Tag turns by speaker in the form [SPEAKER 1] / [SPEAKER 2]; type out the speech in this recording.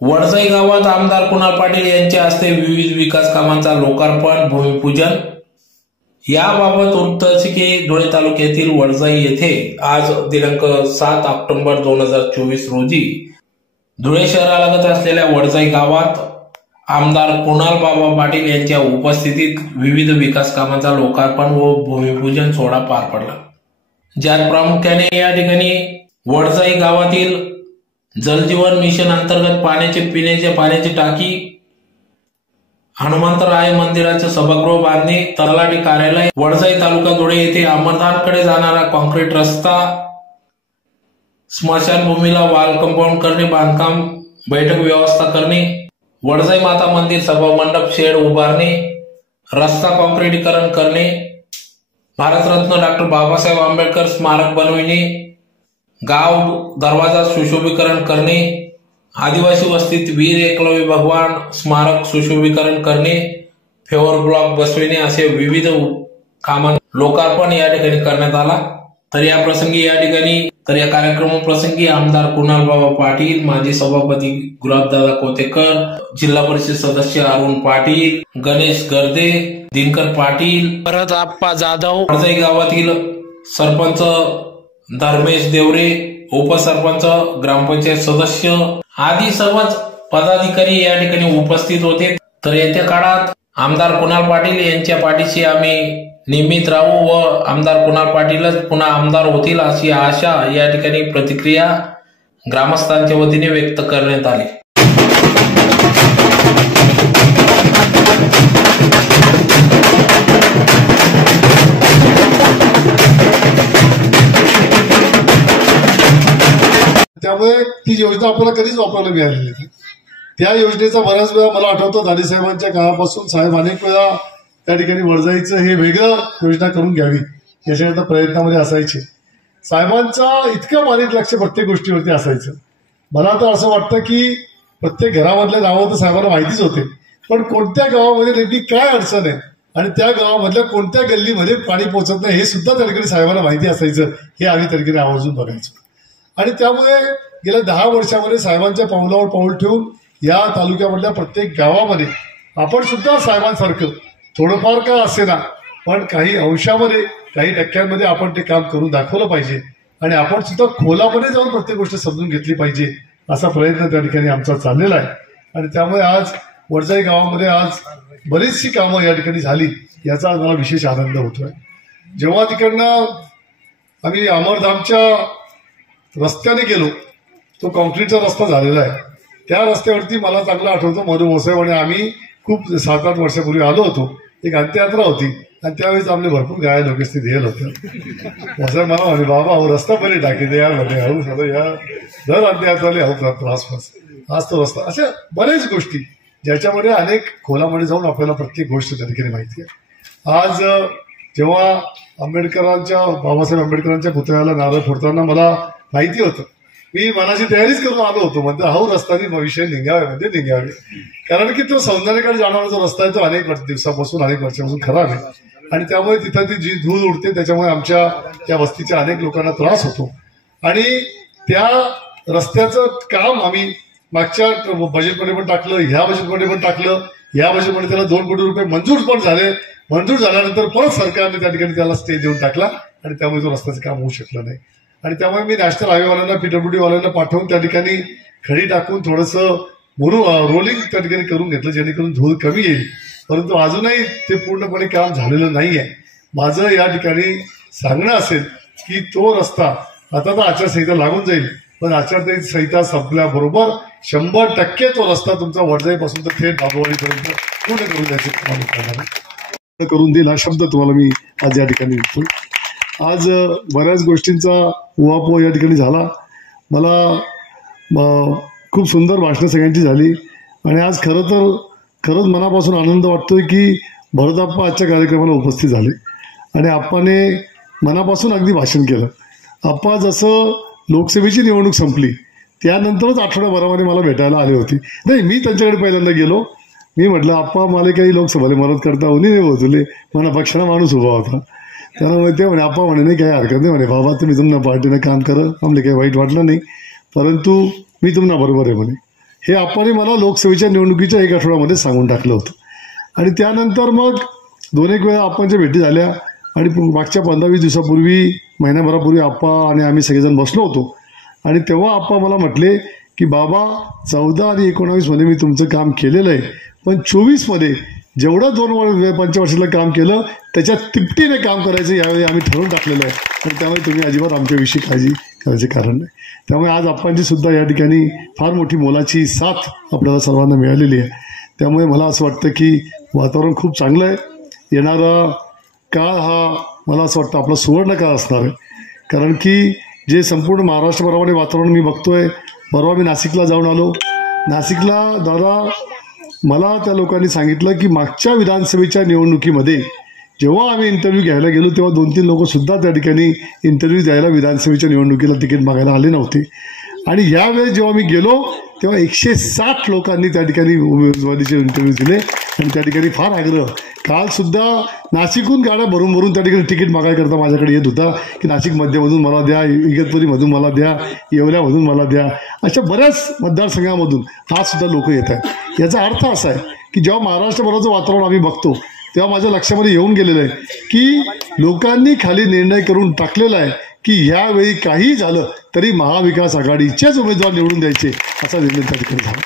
[SPEAKER 1] वडजाई गावात आमदार कुणाल पाटील यांच्या हस्ते विविध विकास कामांचा लोकार्पण भूमिपूजन. याबाबत वृत्त धुळे तालुक्यातील वडजाई येथे आज दिनांक सात ऑक्टोबर दोन हजार चोवीस रोजी धुळे शहरालगत असलेल्या वडजाई गावात आमदार कुणाल बाबा पाटील यांच्या उपस्थितीत विविध विकास कामांचा लोकार्पण व भूमिपूजन सोहळा पार पडला. ज्यात प्रामुख्याने या ठिकाणी वडसाई गावातील जलजीवन मिशन अंतर्गत पाण्याचे पिण्याच्या पाण्याची टाकी हनुमंतराय मंदिराचे सभागृह बांधणे तलाठी कार्यालय वडसाई तालुका धुळे येथे अमरधानकडे जाणारा कॉन्क्रीट रस्ता स्मशानभूमीला वाल कंपाऊंड करणे बांधकाम बैठक व्यवस्था करणे वडसाई माता मंदिर सभा मंडप शेड उभारणे रस्ता कॉन्क्रीटीकरण करणे भारतरत्न डॉक्टर बाबासाहेब आंबेडकर स्मारक बनविणे गाव दरवाजा सुशोभीकरण करणे आदिवासी वस्तीत वीर एकलव्य भगवान स्मारक सुशोभीकरण करणे फेवर ब्लॉक बसविणे असे विविध कामां लोकार्पण या ठिकाणी करण्यात आला. तर या प्रसंगी या ठिकाणी तर या कार्यक्रमाप्रसंगी आमदार कुणाल बाबा पाटील माजी सभापती गुलाबदादा कोतेकर जिल्हा परिषद सदस्य अरुण पाटील गणेश गर्दे दिनकर पाटील भरत आप्पा जाधव. गावातील सरपंच धर्मेश देवरे उपसरपंच ग्रामपंचायत सदस्य आदी सर्वच पदाधिकारी या ठिकाणी उपस्थित होते. तर येत्या काळात आमदार कुणाल पाटील यांच्या पाठीशी आम्ही नियमित राहू व आमदार कुणाल पाटीलच पुन्हा आमदार होतील अशी आशा या ठिकाणी प्रतिक्रिया ग्रामस्थांच्या वतीने व्यक्त करण्यात आली.
[SPEAKER 2] त्यामुळे ती योजना आपल्याला कधीच वापरायला मिळालेली नाही. त्या योजनेचा बऱ्याच वेळा मला आठवतं दादीसाहेबांच्या काळापासून साहेब अनेक वेळा त्या ठिकाणी वळजायचं हे वेगळं योजना करून घ्यावी याच्याकरता प्रयत्नामध्ये असायचे. साहेबांचा इतकं बारीक लक्ष प्रत्येक गोष्टीवरती असायचं. मला तर असं वाटतं की प्रत्येक घरामधल्या नावं तर साहेबांना माहितीच होते पण कोणत्या गावामध्ये नेमकी काय अडचण आहे आणि त्या गावामधल्या कोणत्या गल्लीमध्ये पाणी पोहोचत नाही हे सुद्धा त्या ठिकाणी साहेबांना माहिती असायचं हे आम्ही त्या ठिकाणी आवर्जून बघायचो. आणि त्यामुळे गेल्या दहा वर्षामध्ये साहेबांच्या पावलावर पाऊल ठेवून या तालुक्यामधल्या प्रत्येक गावामध्ये आपण सुद्धा साहेबांसारखं थोडंफार का असेना पण काही अंशामध्ये काही टक्क्यांमध्ये आपण ते काम करून दाखवलं पाहिजे. आणि आपण सुद्धा खोलामध्ये जाऊन प्रत्येक गोष्ट समजून घेतली पाहिजे असा प्रयत्न त्या ठिकाणी आमचा चाललेला आहे. आणि त्यामुळे आज वडजाई गावामध्ये आज बरीचशी कामं या ठिकाणी झाली याचा मला विशेष आनंद होतोय. जेव्हा तिकडनं आम्ही अमरधामच्या रस्त्याने गेलो. तो कॉन्क्रीटचा रस्ता झालेला आहे. त्या रस्त्यावरती मला चांगलं आठवतो मधु मोसाहेब आणि आम्ही खूप सात आठ वर्षापूर्वी आलो होतो. एक अंत्ययात्रा होती. आणि त्यावेळेस आमले भरपूर गाय लोकच ते होतं. मोसाहेब मला म्हणे बाबा अहो रस्ता पहिले टाकी दे यार म्हणे. हो, हळू झालं या. दर अंत्ययात्राले हळू त्रास फास. आज तो रस्ता अशा बऱ्याच गोष्टी ज्याच्यामध्ये अनेक खोलामध्ये जाऊन आपल्याला प्रत्येक गोष्ट त्या ठिकाणी माहिती आहे. आज जेव्हा आंबेडकरांच्या बाबासाहेब आंबेडकरांच्या पुतळ्याला नारळ फोडताना मला माहिती होतं. मी मनाची तयारीच करून आलो होतो. म्हणजे हा रस्तानी भविष्य निघावे म्हणजे निघावे. कारण की तो सौंदर्याकडे जाणारा जो रस्ता आहे तो अनेक दिवसापासून अनेक वर्षापासून खराब आहे. आणि त्यामुळे तिथं ती जी धूळ उडते त्याच्यामुळे आमच्या त्या वस्तीच्या अनेक लोकांना त्रास होतो. आणि त्या रस्त्याचं काम आम्ही मागच्या बजेटमध्ये पण टाकलं ह्या बजेटमध्ये पण टाकलं. या बजेटमध्ये त्याला दोन कोटी रुपये मंजूर पण झाले. मंजूर झाल्यानंतर परत सरकारने त्या ठिकाणी त्याला स्टे देऊन टाकला. आणि त्यामुळे तो रस्त्याचं काम होऊ शकलं नाही. आणि त्यामुळे मी नॅशनल हायवेवाल्यांना पीडब्ल्यूडीवाल्यांना पाठवून त्या ठिकाणी खडी टाकून थोडंसं मुरू रोलिंग त्या ठिकाणी करून घेतलं जेणेकरून धूळ कमी येईल. परंतु अजूनही ते पूर्णपणे काम झालेलं नाही आहे माझं या ठिकाणी सांगणं असेल की तो रस्ता आता तर आचारसंहिता लागून जाईल पण आचारसंहिता संपल्याबरोबर शंभर टक्के तो रस्ता तुमचा वडजाईपासून तर थेट बाबुवाडीपर्यंत पूर्ण करून द्यायचे करून देईल हा शब्द तुम्हाला मी आज या ठिकाणी देतो. आज बऱ्याच गोष्टींचा उहापोह या ठिकाणी झाला. मला खूप सुंदर भाषणं सगळ्यांची झाली. आणि आज खरं तर खरंच मनापासून आनंद वाटतोय की भरताप्पा आजच्या कार्यक्रमाला उपस्थित झाले. आणि आप्पाने मनापासून अगदी भाषण केलं. आप्पा जसं लोकसभेची निवडणूक संपली त्यानंतरच आठवड्याभरामध्ये मला भेटायला आले होते. नाही मी त्यांच्याकडे पहिल्यांदा गेलो. मी म्हटलं आप्पा मला काही लोकसभेला मदत करता उन्ही नाही बोलतले मला पक्षाला माणूस उभा होता. त्यांना ते म्हणे आप्पा म्हणे नाही काही हरकत नाही म्हणे बाबा तुम्ही तुमना पार्टीनं काम करा. आमले काही वाईट वाटलं नाही. परंतु मी तुम्हाला बरोबर आहे म्हणे. हे आपण मला लोकसेवेच्या निवडणुकीच्या एक आठवड्यामध्ये सांगून टाकलं होतं. आणि त्यानंतर मग दोन एक वेळा आपणच्या भेटी झाल्या. आणि मागच्या पंधरा वीस दिवसापूर्वी महिन्याभरापूर्वी आप्पा आणि आम्ही सगळेजण बसलो होतो. आणि तेव्हा आप्पा मला म्हटले की बाबा चौदा आणि एकोणावीसमध्ये मी तुमचं काम केलेलं आहे. पण चोवीसमध्ये जेवढं दोन वर- पंचवर्षाला काम केलं त्याच्या तिपटीने काम करायचं यावेळी आम्ही ठरवून टाकलेलं आहे. आणि त्यामुळे तुम्ही अजिबात आमच्याविषयी काळजी करायचे कारण नाही. त्यामुळे आज आप्पांची सुद्धा या ठिकाणी फार मोठी मोलाची साथ आपल्याला सर्वांना मिळालेली आहे. त्यामुळे मला असं वाटतं की वातावरण खूप चांगलं आहे. येणारा काळ हा मला असं वाटतं आपला सुवर्ण काळ असणार आहे. कारण की जे संपूर्ण महाराष्ट्रभरामध्ये वातावरण मी बघतोय परवा मी नाशिकला जाऊन आलो. नाशिकला दादा मला त्या लोकांनी सांगितलं की मागच्या विधानसभेच्या निवडणुकीमध्ये जेव्हा आम्ही इंटरव्ह्यू घ्यायला गेलो तेव्हा दोन तीन लोक सुद्धा त्या ठिकाणी इंटरव्ह्यू द्यायला विधानसभेच्या निवडणुकीला तिकीट मागायला आले नव्हते. आणि यावेळेस जेव्हा मी गेलो तेव्हा एकशे साठ लोकांनी त्या ठिकाणी उमेदवारीचे इंटरव्ह्यू दिले. आणि त्या ठिकाणी फार आग्रह. कालसुद्धा नाशिकहून गाड्या भरून भरून त्या ठिकाणी तिकीट मागायकरता माझ्याकडे येत होता की नाशिक मध्यमधून मला द्या इगतपुरीमधून मला द्या येवल्यामधून मला द्या. अशा बऱ्याच मतदारसंघामधून आजसुद्धा सुद्धा लोक येत आहेत. याचा अर्थ असा आहे की जेव्हा महाराष्ट्रभराचं वातावरण आम्ही बघतो तेव्हा माझ्या लक्षामध्ये येऊन गेलेलं आहे की लोकांनी खाली निर्णय करून टाकलेला आहे की ह्यावेळी काही झालं तरी महाविकास आघाडीचेच उमेदवार निवडून द्यायचे असा निर्णय त्या ठिकाणी झाला.